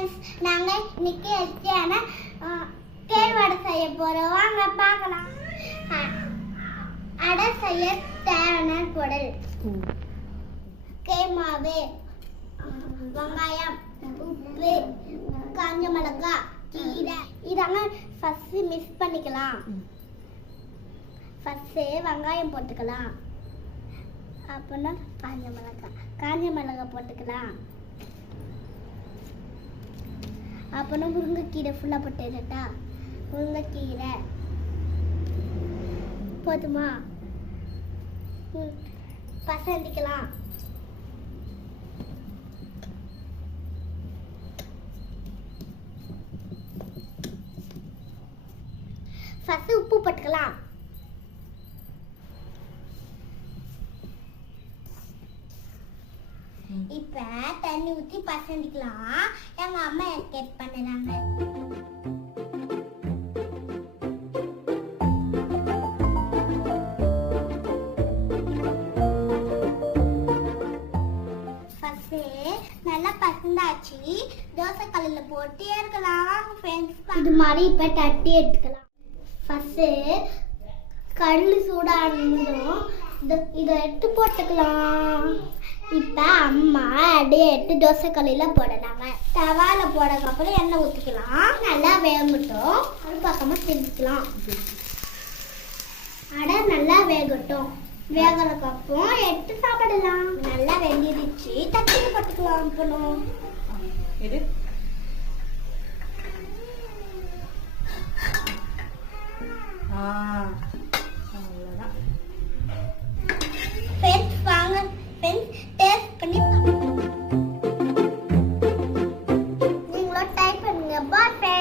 Friends, நாங்கள் இன்னைக்கு ஹெல்த்தியான கேழ்வடை செய்ய போகிறோம். வாங்க பார்க்கலாம். அடை செய்ய தேவையான பொருள்: மாவு, வெங்காயம், உப்பு, காஞ்ச மிளகாய், கீரை. இதெல்லாம் ஃபஸ்ட்டு மிக்ஸ் பண்ணிக்கலாம். ஃபஸ்ட்டு வெங்காயம் போட்டுக்கலாம், அப்புறம் காஞ்ச மிளகாய் போட்டுக்கலாம், அப்புறம் முருங்கைக்கீரை ஃபுல்லாக போட்டுட்டா. முருங்கைக்கீரை போதுமா? பசந்திக்கலாம். ஃபஸ்ட்டு உப்பு போட்டுக்கலாம். இப்ப தண்ணி ஊற்றி பசந்திக்கலாம். எங்க அம்மா எஸ்கேப் பண்ணுறாங்க. நல்லா பசந்தாச்சு. தோசை கல்லில் போட்டு எடுக்கலாம். இது மாதிரி இப்போ தட்டி எடுத்துக்கலாம். ஃபஸ்ட்டு கல் சூடானதும் இதை எடுத்து போட்டுக்கலாம். இப்போ அம்மா அப்படியே எடுத்து தோசை கல்லில் போடலாங்க. தவாவில் போடக்கப்புறம் எண்ணெய் ஊற்றிக்கலாம். நல்லா வேகட்டும். அது பக்கமாக செஞ்சுக்கலாம். அடை நல்லா வேகட்டும். வேகறதுக்கப்புறம் எடுத்து சாப்பிடலாம். நல்லா வெந்திருச்சு. தட்டில் போட்டுக்கலாம். அப்புறம் வாங்க டேஸ்ட் பண்ணி நீங்களும் ட்ரை பண்ணுங்க. பாய்.